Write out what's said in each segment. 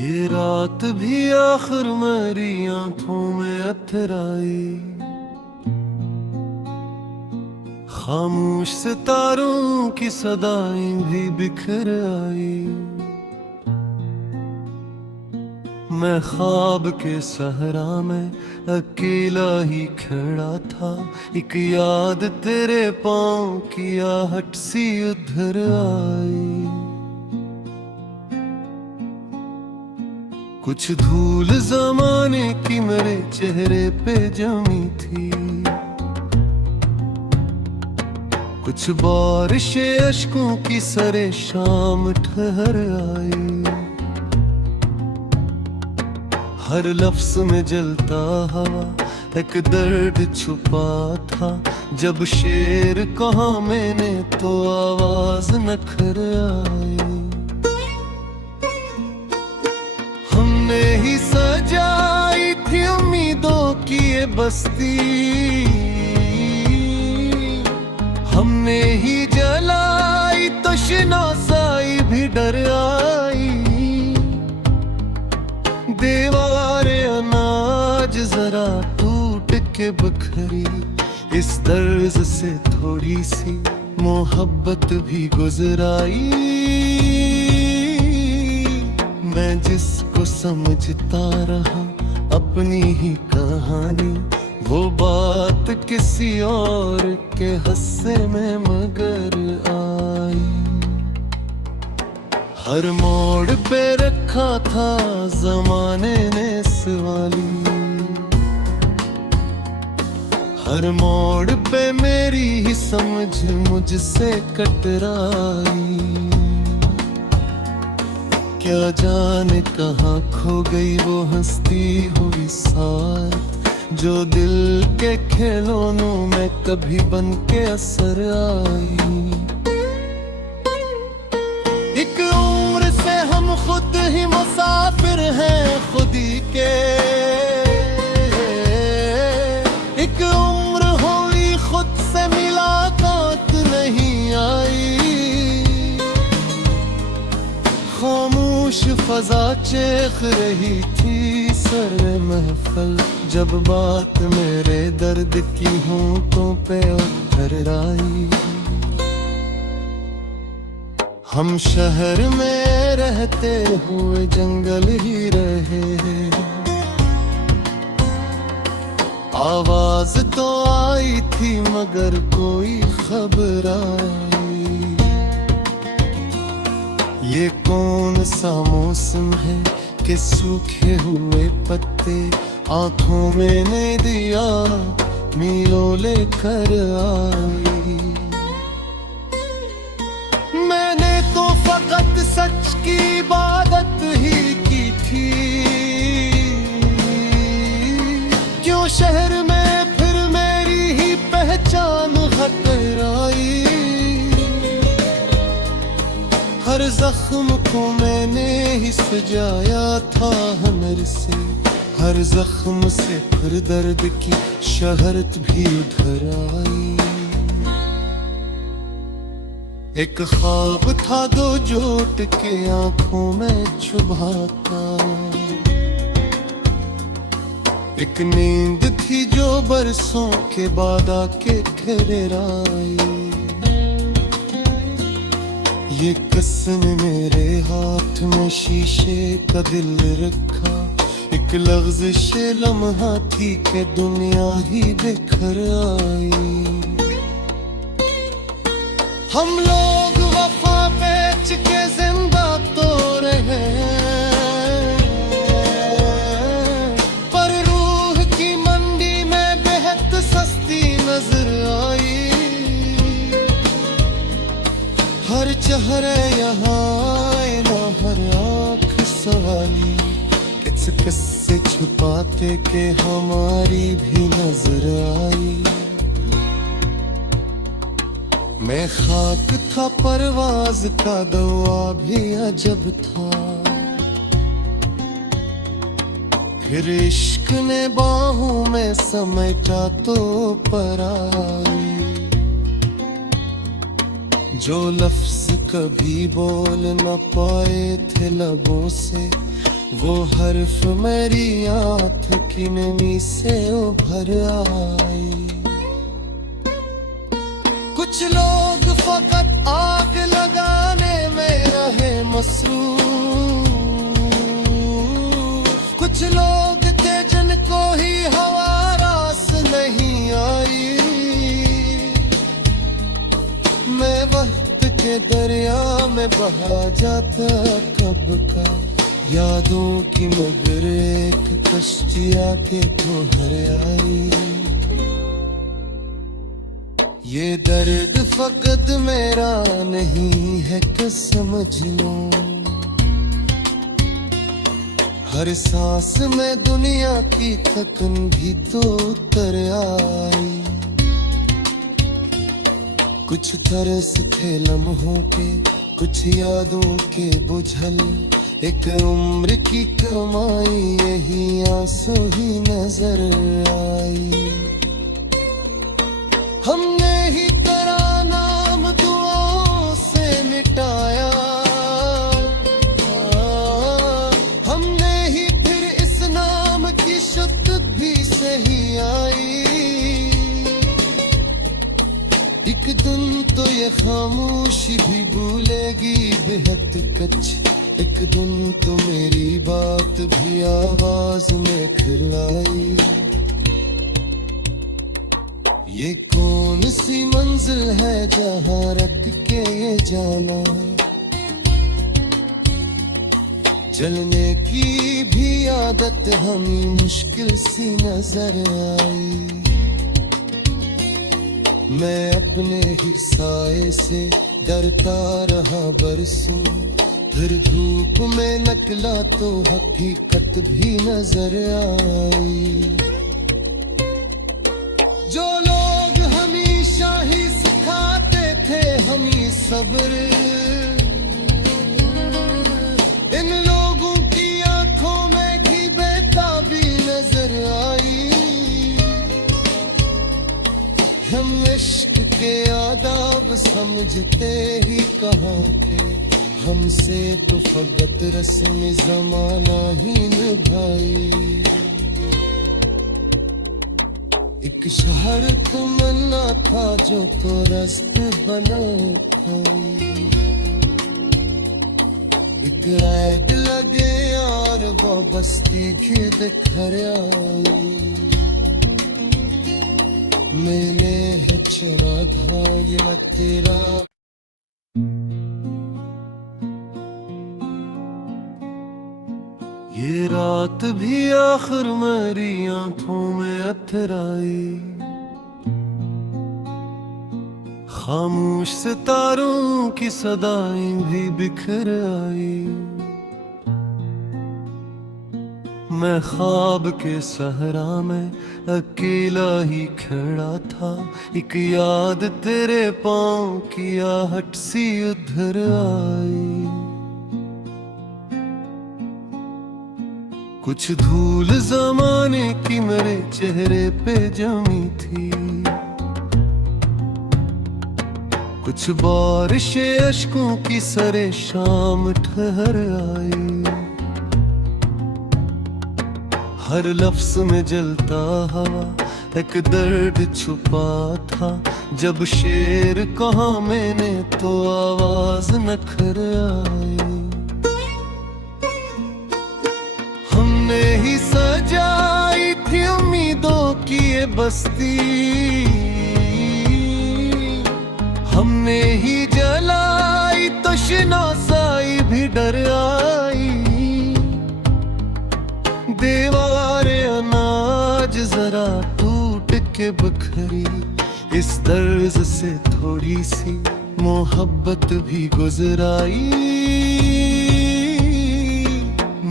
ये रात भी आखिर मेरी आंखों में अथराई, खामोश सितारों की सदाएं भी बिखर आई। मैं ख्वाब के सहरा में अकेला ही खड़ा था, एक याद तेरे पाँव की आहट सी उधर आई। कुछ धूल जमाने की मेरे चेहरे पे जमी थी, कुछ बारिशें अश्कों की सरे शाम ठहर आई। हर लफ्ज में जलता हवा एक दर्द छुपा था, जब शेर कहा मैंने तो आवाज नखर आई। हमने ही सजाई थी उम्मीदों की ये बस्ती, हमने ही जलाई तो शनासाई भी डर आई। दीवारें अनाज जरा टूट के बखरी, इस दर्द से थोड़ी सी मोहब्बत भी गुजराई। मैं जिसको समझता रहा अपनी ही कहानी, वो बात किसी और के हस्से में मगर आई। हर मोड़ पे रखा था जमाने ने सवाली, हर मोड़ पे मेरी ही समझ मुझसे कटराई। क्या जाने कहाँ खो गई वो हंसती हुई साथ, जो दिल के खिलौनों में कभी बन के असर आई। एक उम्र से हम खुद ही मुसाफिर हैं खुद ही के, एक उम्र हुई खुद से मुलाकात नहीं आई। खामोश फजा चेख रही थी सर महफल, जब बात मेरे दर्द की होंठों पे उतर आई। हम शहर में रहते हुए जंगल ही रहे, आवाज तो आई थी मगर कोई खबर आई। ये कौन सा मौसम है कि सूखे हुए पत्ते आंखों में ने दिया मीलों लेकर आई। मैंने तो फकत सच की इबादत ही की थी, क्यों शहर में फिर मेरी ही पहचान खतर आई। हर जख्म को मैंने ही सजाया था हुनर से, हर जख्म से फिर दर्द की शहरत भी उधर आई। एक ख्वाब था दो जोट के आंखों में चुभाता, एक नींद थी जो बरसों के बाद आके ठहराई। ये कसम मेरे हाथ में शीशे का दिल रखा, एक लफ्ज़ लम्हा थी कि दुनिया ही बिखर आई। हम लोग वफा बेच के जिंदा तो रहे, पर रूह की मंडी में बेहद सस्ती नजर आई। हर चेहरे यहाँ हर आँख सवाली, किस किस से छुपाते के हमारी भी नजर आई। मैं खाक था परवाज का दवा भी अजब था, फिर इश्क ने बाहों में समेटा तो पर आई। जो लफ्ज कभी बोल न पाए थे लबों से, वो हर्फ मेरी आँख की नमी से उभर आई। कुछ लोग फकत आग लगाने में रहे मसरूफ, कुछ लोग थे जिनको ही हवा रास नहीं आई। मैं वक्त के दरिया में बहा जाता कब का, यादों की मगर एक कश्ती आके तो हर आई। ये दर्द फकत मेरा नहीं है कि समझ लो, हर सांस में दुनिया की थकन भी तो उतर आई। कुछ तरस थे लम्हों के, कुछ यादों के बुझल, एक उम्र की कमाई यही आंसू ही नजर आई। हमने ही तेरा नाम दुआओं से मिटाया, हमने ही फिर इस नाम की शुद्ध भी सही आई। एक दिन तो ये खामोशी भी भूलेगी बेहद कच्छ, एक दिन तो मेरी बात भी आवाज में खिलाई। ये कौन सी मंजिल है जहाँ रख के ये जाना, चलने की भी आदत हमें मुश्किल सी नजर आई। मैं अपने ही साए से डरता रहा बरसों, फिर धूप में निकला तो हकीकत भी नजर आई। जो लोग हमेशा ही सिखाते थे हमें सब्र, इन लोगों की आंखों में भी बेताबी नजर आई। हम इश्क के आदाब समझते ही कहाँ थे, हमसे तो फकत रस्म ज़माना ही निभाई। एक शहर तमन्ना था जो तो रस्म बना था, एक ऐड लगे यार वो बस्ती की दिखर आई। मैंने है चरा धाया तेरा, ये रात भी आखिर मेरी आंखों में अथराई। खामोश सितारों की सदाएं भी बिखर आई। मैं ख्वाब के सहरा में अकेला ही खड़ा था, एक याद तेरे पाँव की आहट सी उधर आई। कुछ धूल जमाने की मेरे चेहरे पे जमी थी, कुछ बारिशें अश्कों की सरे शाम ठहर आई। हर लफ्ज में जलता हवा एक दर्द छुपा था, जब शेर कहा मैंने तो आवाज नखर आई। हमने ही सजाई थी उम्मीदों की ये बस्ती, हमने ही जलाई तो शनासाई भी डर आई। दीवारें अनाज जरा टूट के बखरी, इस दर्द से थोड़ी सी मोहब्बत भी गुजराई।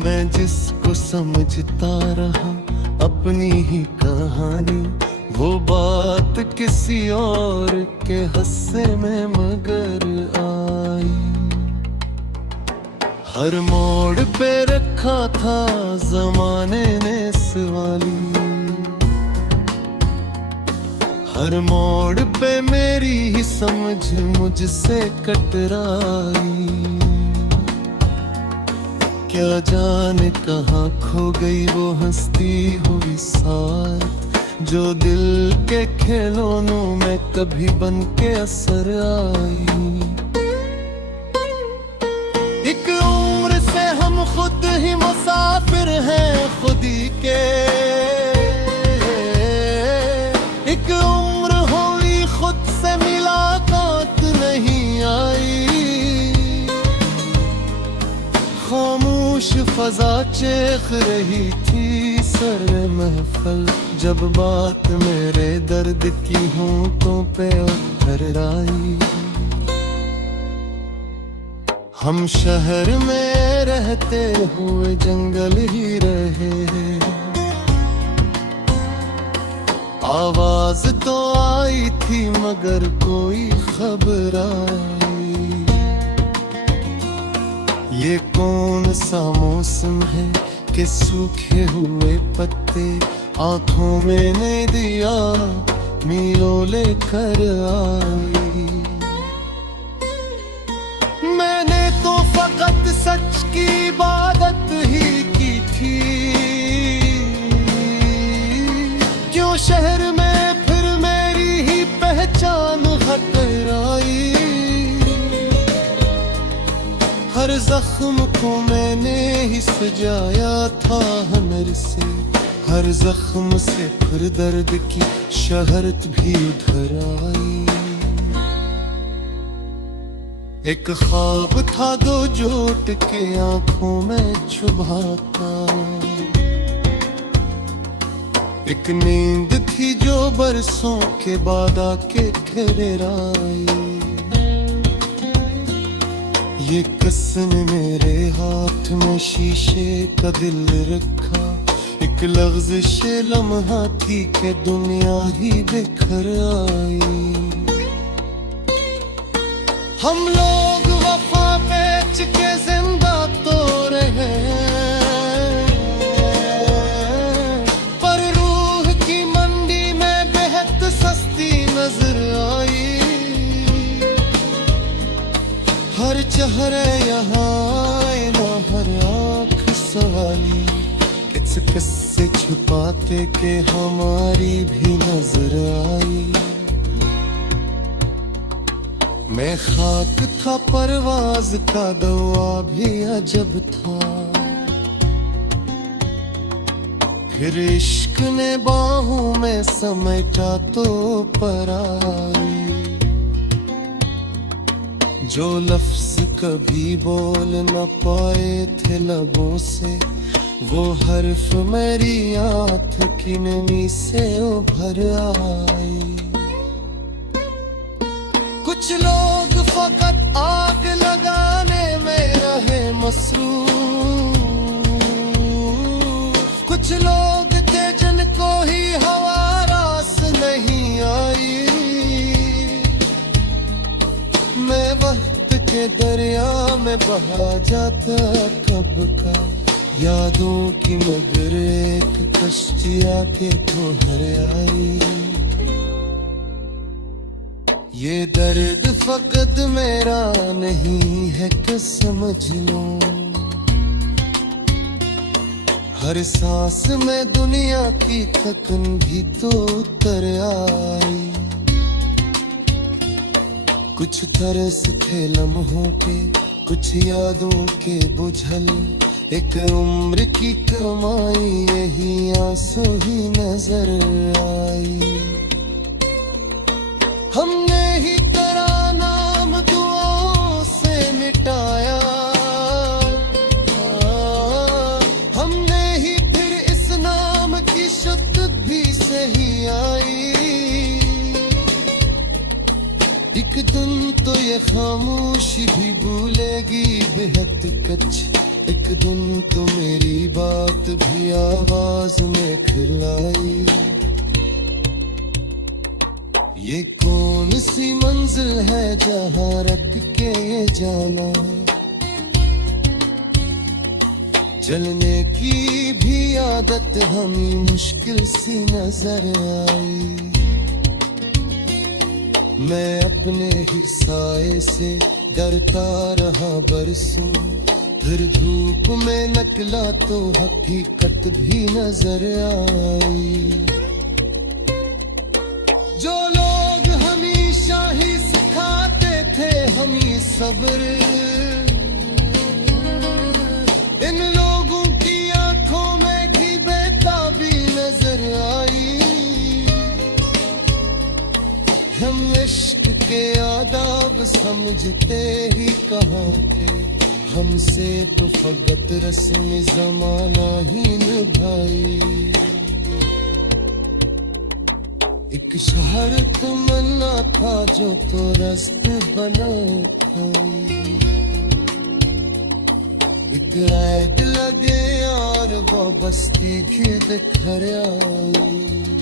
मैं जिसको समझता रहा अपनी ही कहानी, वो बात किसी और के हस्से में मगर आई। हर मोड़ पे रखा था जमाने ने सवाली, हर मोड़ पे मेरी ही समझ मुझसे कटराई। क्या जाने कहाँ खो गई वो हंसती हुई साथ जो दिल के खिलौनों में कभी बन के असर आई। एक उम्र से हम खुद ही मुसाफिर हैं खुद ही के, एक उम्र हुई खुद से मुलाकात नहीं आई। खामोश फजा चेख रही थी सर महफल जब बात मेरे दर्द की होंठों पे उतर आई। हम शहर में रहते हुए जंगल ही रहे, आवाज तो आई थी मगर कोई खबर आई। ये कौन सा मौसम है कि सूखे हुए पत्ते आंखों में ने दिया मीलों लेकर आई। मैंने तो फकत सच की इबादत ही की थी, क्यों शहर में फिर मेरी ही पहचान खतर आई। हर जख्म को मैंने ही सजाया था हुनर से, हर जख्म से फिर दर्द की शहरत भी उधर आई। एक ख्वाब था दो जोट के आंखों में चुभाता, एक नींद थी जो बरसों के बाद आके ठहराई। ये कसम मेरे हाथ में शीशे का दिल रखा, एक लफ्ज़ लम्हा थी कि दुनिया ही बिखर आई। हम लोग वफा बेच के जिंदा तो रहे, पर रूह की मंडी में बेहद सस्ती नजर आई। हर चेहरे यहाँ ना हर आँख सवाली, किस किस से छुपाते के हमारी भी नजर आई। मैं खाक था परवाज का दवा भी अजब था, फिर इश्क ने बाहों में समेटा तो पर आई। जो लफ्ज कभी बोल न पाए थे लबों से, वो हर्फ मेरी आँख की नमी से उभर आए। कुछ लोग फकत आग लगाने में रहे मसरूफ, कुछ लोग थे जिनको ही हवा रास नहीं आई। मैं वक्त के दरिया में बहा जाता कब का, यादों की मगर एक कश्ती आके तो हर आई। ये दर्द फकत मेरा नहीं है कि समझ लो, हर सांस में दुनिया की थकन भी तो उतर आई। कुछ तरस थे लम्हों के, कुछ यादों के बुझल, एक उम्र की कमाई यही आंसू ही नजर आई। हमने ही तेरा नाम दुआओं से मिटाया, हमने ही फिर इस नाम की शुद्ध भी सही आई। एक दिन तो ये खामोशी भी भूलेगी बेहद कच, एक दिन तो मेरी बात भी आवाज में खिलाई। ये कौन सी मंजिल है जहाँ रख के ये जाना, चलने की भी आदत हमें मुश्किल सी नजर आई। मैं अपने ही साए से डरता रहा बरसों, फिर धूप में निकला तो हकीकत भी नजर आई। जो लोग हमेशा ही सिखाते थे हमें सब्र, इन लोगों की आंखों में भी बेताबी नजर आई। हम इश्क के आदाब समझते ही कहाँ थे, हमसे तो फकत रस्म जमाना ही निभाई। एक शहर तमन्ना था जो तो रस्त बना था, एक ऐद लगे और वो बस्ती भी बिखर आई।